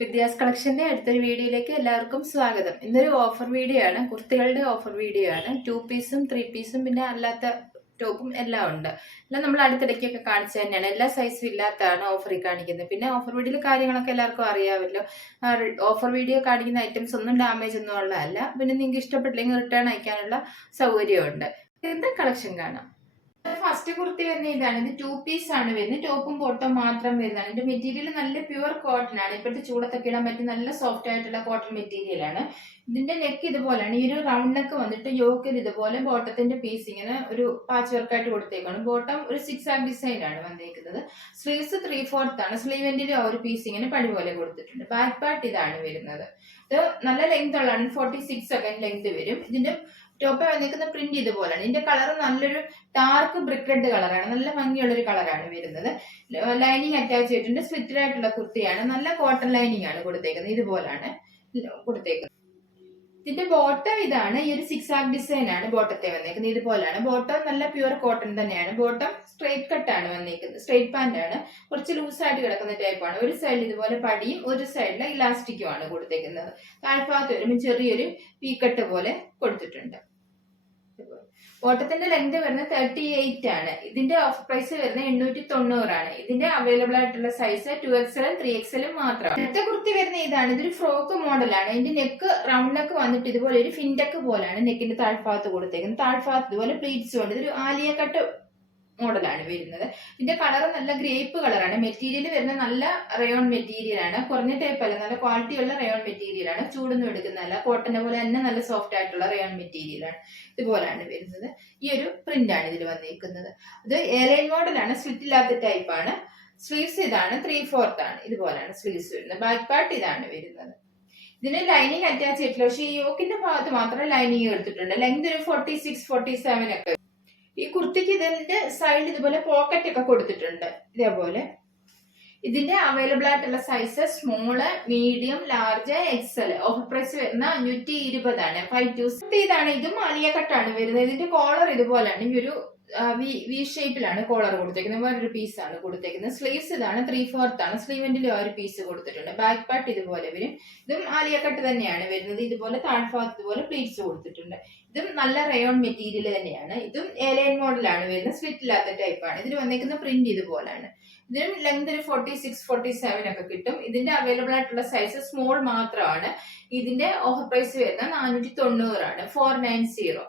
വിദ്യാസ് കളക്ഷന്റെ അടുത്തൊരു വീഡിയോയിലേക്ക് എല്ലാവർക്കും സ്വാഗതം. ഇന്നൊരു ഓഫർ വീഡിയോ ആണ്, കുർത്തികളുടെ ഓഫർ വീഡിയോ ആണ്. 2 പീസും 3 പീസും പിന്നെ അല്ലാത്ത ടോപ്പും എല്ലാം ഉണ്ട്. എല്ലാം നമ്മൾ അടുത്തിടയ്ക്കൊക്കെ കാണിച്ചു തന്നെയാണ്. എല്ലാ സൈസും ഇല്ലാത്തതാണ് ഓഫറിൽ കാണിക്കുന്നത്. പിന്നെ ഓഫർ വീഡിയോയിൽ കാര്യങ്ങളൊക്കെ എല്ലാവർക്കും അറിയാമല്ലോ. ഓഫർ വീഡിയോ കാണിക്കുന്ന ഐറ്റംസ് ഒന്നും ഡാമേജ് ഒന്നും ഉള്ളതല്ല. പിന്നെ നിങ്ങൾക്ക് ഇഷ്ടപ്പെട്ടില്ലെങ്കിൽ റിട്ടേൺ അയക്കാനുള്ള സൗകര്യമുണ്ട്. എന്താ കളക്ഷൻ കാണാം. ഫസ്റ്റ് കുർത്തി വരുന്ന ഇതാണ്. ഇത് 2 പീസ് ആണ് വരുന്നത്. ടോപ്പും ബോട്ടം മാത്രം വരുന്നതാണ്. ഇതിന്റെ മെറ്റീരിയൽ നല്ല പ്യുവർ കോട്ടൺ ആണ്. ഇപ്പോഴത്തെ ചൂടത്തൊക്കെ ഇടാൻ പറ്റിയ നല്ല സോഫ്റ്റ് ആയിട്ടുള്ള കോട്ടൺ മെറ്റീരിയൽ ആണ്. ഇതിന്റെ നെക്ക് ഇതുപോലെയാണ്. ഈ ഒരു റൗണ്ട് നെക്ക് വന്നിട്ട് യോക്കിൽ ഇതുപോലെ ബോട്ടത്തിന്റെ പീസ് ഇങ്ങനെ ഒരു പാച്ച് വർക്ക് ആയിട്ട് കൊടുത്തേക്കാണ്. ബോട്ടം ഒരു 6 ആം ഡിസൈൻ ആണ് വന്നേക്കുന്നത്. സ്ലീവ്സ് 3/4 ആണ്. സ്ലീവെന്റിൽ ആ ഒരു പീസ് ഇങ്ങനെ പടി പോലെ കൊടുത്തിട്ടുണ്ട്. ബാക്ക് പാർട്ട് ഇതാണ് വരുന്നത്. ഇത് നല്ല ലെങ്ത് ഉള്ളതാണ്. 46 ഒക്കെ ലെങ്ത് വരും. ഇതിന്റെ ടോപ്പ് വന്നിരിക്കുന്ന പ്രിന്റ് ഇതുപോലെയാണ്. ഇതിന്റെ കളർ നല്ലൊരു ഡാർക്ക് ബ്രിക്ക് റെഡ് കളറാണ്. നല്ല ഭംഗിയുള്ള ഒരു കളറാണ് വരുന്നത്. ലൈനിങ് അറ്റാച്ച് ചെയ്തിട്ടുണ്ട്. സ്ലിറ്റഡ് ആയിട്ടുള്ള കുർത്തിയാണ്. നല്ല കോട്ടൺ ലൈനിങ് ആണ് കൊടുത്തേക്കുന്നത്. ഇതുപോലാണ് കൊടുത്തേക്കുന്നത്. ഇതിന്റെ ബോട്ടം ഇതാണ്. ഈ ഒരു 6 ആം ഡിസൈൻ ആണ് ബോട്ടത്തെ വന്നേക്കുന്നത്. ഇതുപോലാണ് ബോട്ടം. നല്ല പ്യുവർ കോട്ടൺ തന്നെയാണ്. ബോട്ടം സ്ട്രൈറ്റ് കട്ട് ആണ് വന്നേക്കുന്നത്. സ്ട്രൈറ്റ് പാന്റ് ആണ്. കുറച്ച് ലൂസായിട്ട് കിടക്കുന്ന ടൈപ്പാണ്. ഒരു സൈഡിൽ ഇതുപോലെ പടിയും ഒരു സൈഡിൽ ഇലാസ്റ്റിക്കും ആണ് കൊടുത്തേക്കുന്നത്. താഴ്ഭാഗത്ത് വരുമ്പോൾ ചെറിയൊരു പീ കട്ട് പോലെ കൊടുത്തിട്ടുണ്ട്. ബോട്ടത്തിന്റെ ലെങ്ത് വരുന്നത് 38 ആണ്. ഇതിന്റെ ഓഫർ പ്രൈസ് വരുന്നത് 890 ആണ്. ഇതിന്റെ അവൈലബിൾ ആയിട്ടുള്ള സൈസ് 2XL 3XL മാത്രമാണ്. അടുത്ത കുർത്തി വരുന്ന ഇതാണ്. ഇതൊരു ഫ്രോക്ക് മോഡലാണ്. ഇതിന്റെ നെക്ക് റൗണ്ട് നെക്ക് വന്നിട്ട് ഇതുപോലെ ഒരു ഫിൻടെക്ക് പോലാണ് നെക്കിന്റെ താഴ്ഭാഗത്ത് കൊടുത്തേക്കുന്നത്. താഴ്ഭാഗത്ത് ഇതുപോലെ പ്ലീറ്റ്സ് കൊണ്ട് ഇതൊരു ആലിയ കട്ട് മോഡലാണ് വരുന്നത്. ഇതിന്റെ കളർ നല്ല ഗ്രേപ്പ് കളറാണ്. മെറ്റീരിയൽ വരുന്നത് നല്ല റയോൺ മെറ്റീരിയൽ ആണ്. കുറഞ്ഞ ടൈപ്പ് അല്ല, നല്ല ക്വാളിറ്റി ഉള്ള റയോൺ മെറ്റീരിയൽ ആണ്. ചൂടൊന്നും എടുക്കുന്നതല്ല. കോട്ടനെ പോലെ തന്നെ നല്ല സോഫ്റ്റ് ആയിട്ടുള്ള റയോൺ മെറ്റീരിയൽ ആണ്. ഇതുപോലാണ് വരുന്നത്. ഈ ഒരു പ്രിന്റ് ആണ് ഇതിൽ വന്നിരിക്കുന്നത്. ഇത് എയർലൈൻ മോഡലാണ്. സ്ലിറ്റ് ഇല്ലാത്ത ടൈപ്പ് ആണ്. സ്ലീവ്സ് ഇതാണ്. 3/4 ആണ്. ഇതുപോലാണ് സ്ലീവ്സ് വരുന്നത്. ബാക്ക് പാർട്ട് ഇതാണ് വരുന്നത്. ഇതിന് ലൈനിങ് അറ്റാച്ച് ചെയ്തിട്ടില്ല. പക്ഷേ ഈ യോക്കിന്റെ ഭാഗത്ത് മാത്രം ലൈനിങ് എടുത്തിട്ടുണ്ട്. ലെങ്ത് ഒരു 46, 47 ഒക്കെ. ഈ കുർത്തിക്ക് ഇതിന്റെ സൈഡിൽ ഇതുപോലെ പോക്കറ്റ് ഒക്കെ കൊടുത്തിട്ടുണ്ട്. ഇതേപോലെ ഇതിന്റെ അവൈലബിൾ ആയിട്ടുള്ള size small, medium, large, XL. Offer price വരുന്ന 520 ആണ്. 5 ഇതാണ്. ഇതും ആലിയ കട്ടാണ് വരുന്നത്. ഇതിന്റെ കോളർ ഇതുപോലെയാണ്. ഈ ഒരു വി ഷേപ്പിലാണ് കോളർ കൊടുത്തേക്കുന്നത്. വേറൊരു പീസാണ് കൊടുത്തേക്കുന്നത്. സ്ലീവ്സ് ഇതാണ്. 3/4 ആണ്. സ്ലീവെന്റിൽ ഒരു പീസ് കൊടുത്തിട്ടുണ്ട്. ബാക്ക് പാർട്ട് ഇതുപോലെ വരും. ഇതും ആലിയ കട്ട് തന്നെയാണ് വരുന്നത്. ഇതുപോലെ താഴ്ഭാഗത്ത് ഇതുപോലെ പ്ലീറ്റ്സ് കൊടുത്തിട്ടുണ്ട്. ഇതും നല്ല റയോൺ മെറ്റീരിയൽ തന്നെയാണ്. ഇതും എയർലൈൻ മോഡലാണ് വരുന്നത്. സ്ലിറ്റ് ഇല്ലാത്ത ടൈപ്പാണ്. ഇതിൽ വന്നേക്കുന്ന പ്രിന്റ് ഇതുപോലാണ്. ഇതിനും ലെങ്ത് ഒരു 46, 47 ഒക്കെ കിട്ടും. ഇതിന്റെ അവൈലബിൾ ആയിട്ടുള്ള സൈസ് സ്മോൾ മാത്രമാണ്. ഇതിന്റെ ഓഫർ പ്രൈസ് വരുന്നത് 490 ആണ്. 490.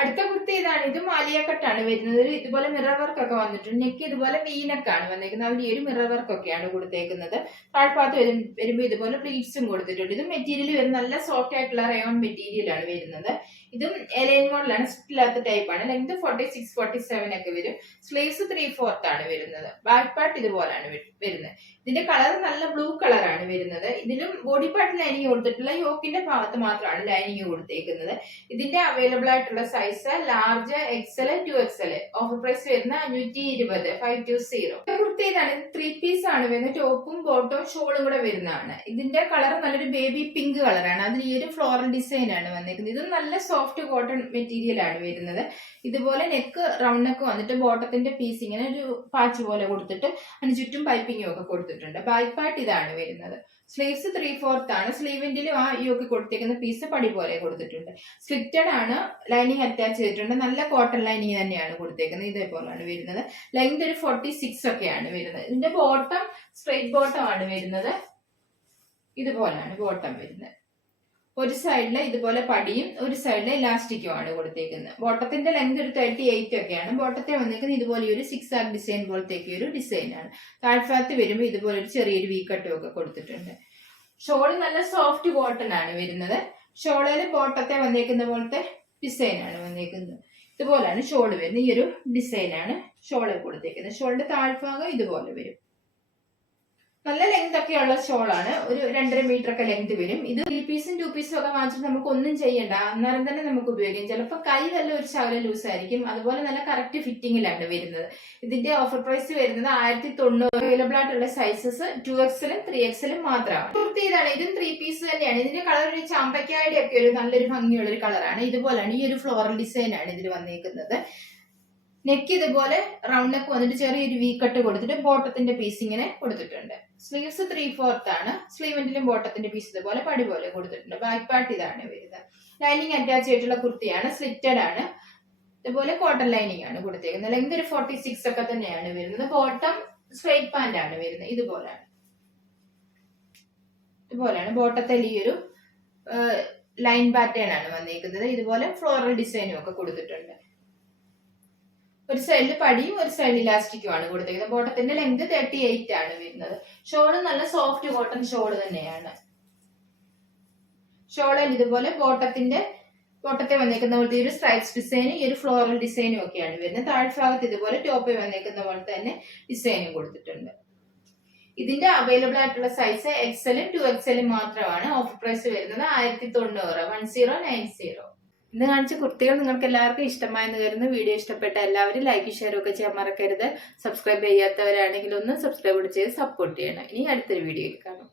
അടുത്ത കുർത്തി ഇതാണ്. ഇതും ആലിയ കട്ടാണ് വരുന്നത്. ഇതുപോലെ മിറർ വർക്ക് ഒക്കെ വന്നിട്ടുണ്ട്. നെക്ക് ഇതുപോലെ വീനക്കാണ് വന്നേക്കുന്നത്. അതിൽ ഈ ഒരു മിറർ വർക്ക് ഒക്കെയാണ് കൊടുത്തേക്കുന്നത്. താഴ്ഭാഗത്ത് വരുമ്പോൾ ഇതുപോലെ പ്ലീറ്റ്സും കൊടുത്തിട്ടുണ്ട്. ഇതും മെറ്റീരിയൽ വരുന്നത് നല്ല സോഫ്റ്റ് ആയിട്ടുള്ള റയോൺ മെറ്റീരിയൽ ആണ് വരുന്നത്. ഇതും എലൈൻ മോഡലാണ്. സ്റ്റില്ലാത്ത ടൈപ്പാണ്. ലെങ്ത് 46, 47 ഒക്കെ വരും. സ്ലീവ്സ് 3/4 ആണ് വരുന്നത്. ബാക്ക് പാർട്ട് ഇതുപോലാണ് വരുന്നത്. ഇതിന്റെ കളർ നല്ല ബ്ലൂ കളറാണ് വരുന്നത്. ഇതിലും ബോഡി പാർട്ട് ലൈനിങ് കൊടുത്തിട്ടുള്ള യോക്കിന്റെ ഭാഗത്ത് മാത്രമാണ് ലൈനിങ് കൊടുത്തേക്കുന്നത്. ഇതിന്റെ അവൈലബിൾ ആയിട്ടുള്ള size large, XL, 2XL. Offer price വരുന്ന 520, 520. കുർത്തി ഇതാണ്. 3 പീസ് ആണ് വരുന്നത്. ടോപ്പും ബോട്ടവും ഷോളും കൂടെ വരുന്നതാണ്. ഇതിന്റെ കളർ നല്ലൊരു ബേബി പിങ്ക് കളറാണ്. അതിൽ ഈ ഒരു ഫ്ലോറൽ ഡിസൈൻ ആണ് വന്നിരിക്കുന്നത്. ഇത് നല്ല സോഫ്റ്റ് കോട്ടൺ മെറ്റീരിയൽ ആണ് വരുന്നത്. ഇതുപോലെ നെക്ക് റൗണ്ട് നെക്ക് വന്നിട്ട് ബോട്ടത്തിന്റെ പീസ് ഇങ്ങനെ ഒരു പാച്ച് പോലെ കൊടുത്തിട്ട് അതിന് ചുറ്റും പൈപ്പിങ്ങും ഒക്കെ കൊടുത്തിട്ടുണ്ട്. ബാക്ക് പാർട്ട് ഇതാണ് വരുന്നത്. സ്ലീവ്സ് 3/4 ആണ്. സ്ലീവിന്റിലും ആ യോക്ക് കൊടുത്തേക്കുന്ന പീസ് പടി പോലെ കൊടുത്തിട്ടുണ്ട്. സ്ലിറ്റഡ് ആണ്. ലൈനിങ് അറ്റാച്ച് ചെയ്തിട്ടുണ്ട്. നല്ല കോട്ടൺ ലൈനിങ് തന്നെയാണ് കൊടുത്തേക്കുന്നത്. ഇതേപോലെയാണ് വരുന്നത്. ലെങ്ത് ഒരു 46 ഒക്കെയാണ് വരുന്നത്. ഇതിന്റെ ബോട്ടം സ്ട്രെയിറ്റ് ബോട്ടം ആണ് വരുന്നത്. ഇതുപോലാണ് ബോട്ടം വരുന്നത്. ഒരു സൈഡില് ഇതുപോലെ പടിയും ഒരു സൈഡില് ഇലാസ്റ്റിക്കും ആണ് കൊടുത്തേക്കുന്നത്. ബോട്ടത്തിന്റെ ലെങ്ത് ഒരു 38 ഒക്കെയാണ്. ബോട്ടത്തെ വന്നിരിക്കുന്നത് ഇതുപോലെ ഒരു 6 ആം ഡിസൈൻ പോലത്തേക്ക് ഒരു ഡിസൈൻ ആണ്. താഴ്ഭാഗത്ത് വരുമ്പോൾ ഇതുപോലെ ഒരു ചെറിയൊരു വി കട്ടും ഒക്കെ കൊടുത്തിട്ടുണ്ട്. ഷോള് നല്ല സോഫ്റ്റ് കോട്ടൺ ആണ് വരുന്നത്. ഷോളില് ബോട്ടത്തെ വന്നേക്കുന്ന പോലത്തെ ഡിസൈൻ ആണ് വന്നേക്കുന്നത്. ഇതുപോലാണ് ഷോള് വരുന്നത്. ഈ ഒരു ഡിസൈൻ ആണ് ഷോള് കൊടുത്തേക്കുന്നത്. ഷോളിന്റെ താഴ്ഭാഗം ഇതുപോലെ വരും. നല്ല ലെങ്ത് ഒക്കെ ഉള്ള ഷോളാണ്. ഒരു 2.5 മീറ്റർ ഒക്കെ ലെങ്ത് വരും. ഇത് 3 പീസും 2 പീസും ഒക്കെ വാങ്ങിച്ചിട്ട് നമുക്ക് ഒന്നും ചെയ്യണ്ട. അന്നേരം തന്നെ നമുക്ക് ഉപയോഗിക്കാം. ചിലപ്പോൾ കൈ വല്ല ഒരു ശകലം ലൂസ് ആയിരിക്കും. അതുപോലെ നല്ല കറക്റ്റ് ഫിറ്റിംഗിലാണ് വരുന്നത്. ഇതിന്റെ ഓഫർ പ്രൈസ് വരുന്നത് 1090. അവൈലബിൾ ആയിട്ടുള്ള സൈസസ് 2XL, 3XL മാത്രമാണ്. കുർത്തി ഇതാണ്. ഇതും 3 പീസ് തന്നെയാണ്. ഇതിന്റെ കളർ ഒരു ചാമ്പയ്ക്കായുടെ ഒക്കെ ഒരു നല്ലൊരു ഭംഗിയുള്ള ഒരു കളറാണ്. ഇതുപോലാണ്. ഈ ഒരു ഫ്ലോറൽ ഡിസൈൻ ആണ് ഇതിൽ വന്നേക്കുന്നത്. നെക്ക് ഇതുപോലെ റൗണ്ട് നെക്ക് വന്നിട്ട് ചെറിയൊരു വി കട്ട് കൊടുത്തിട്ട് ബോട്ടത്തിന്റെ പീസ് ഇങ്ങനെ കൊടുത്തിട്ടുണ്ട്. സ്ലീവ്സ് 3/4 ആണ്. സ്ലീവെന്റിലും ബോട്ടത്തിന്റെ പീസ് ഇതുപോലെ പടി പോലെ കൊടുത്തിട്ടുണ്ട്. ബാക്ക് പാർട്ട് ഇതാണ് വരുന്നത്. ലൈനിങ് അറ്റാച്ച് ചെയ്തിട്ടുള്ള കുർത്തിയാണ്. സ്ലിറ്റഡ് ആണ്. ഇതുപോലെ കോട്ടൺ ലൈനിങ് ആണ് കൊടുത്തേക്കുന്നത്. ലെങ്ത് ഒരു 46 ഒക്കെ തന്നെയാണ് വരുന്നത്. ബോട്ടം സ്ട്രൈറ്റ് പാന്റ് ആണ് വരുന്നത്. ഇതുപോലെയാണ് ബോട്ടത്തിൽ ഈ ഒരു ലൈൻ പാറ്റേൺ ആണ് വന്നിരിക്കുന്നത്. ഇതുപോലെ ഫ്ലോറൽ ഡിസൈനും ഒക്കെ കൊടുത്തിട്ടുണ്ട്. ഒരു സൈഡിൽ പടിയും ഒരു സൈഡിൽ ഇലാസ്റ്റിക്കും ആണ് കൊടുത്തിരിക്കുന്നത്. ബോട്ടത്തിന്റെ ലെങ്ത് 38 ആണ് വരുന്നത്. ഷോള് നല്ല സോഫ്റ്റ് കോട്ടൺ ഷോള് തന്നെയാണ്. ഷോളിൽ ഇതുപോലെ ബോട്ടത്തെ വന്നേക്കുന്ന പോലത്തെ ഒരു സ്ട്രൈപ്സ് ഡിസൈനും ഈ ഒരു ഫ്ലോറൽ ഡിസൈനും ഒക്കെയാണ് വരുന്നത്. താഴ്ഭാഗത്ത് ഇതുപോലെ ടോപ്പിൽ വന്നേക്കുന്ന പോലെ തന്നെ ഡിസൈനും കൊടുത്തിട്ടുണ്ട്. ഇതിന്റെ അവൈലബിൾ ആയിട്ടുള്ള സൈസ് എക്സലും 2XL മാത്രമാണ്. ഓഫർ പ്രൈസ് വരുന്നത് 1090, 1090. ഇന്ന് കാണിച്ച കുർത്തികൾ നിങ്ങൾക്ക് എല്ലാവർക്കും ഇഷ്ടമായെന്ന് കരുതുന്നു. വീഡിയോ ഇഷ്ടപ്പെട്ട എല്ലാവരും ലൈക്ക് ഷെയർ ഒക്കെ ചെയ്യാൻ മറക്കരുത്. സബ്സ്ക്രൈബ് ചെയ്യാത്തവരാണെങ്കിൽ ഒന്ന് സബ്സ്ക്രൈബ് ചെയ്ത് സപ്പോർട്ട് ചെയ്യണം. ഇനി അടുത്തൊരു വീഡിയോയിൽ കാണാം.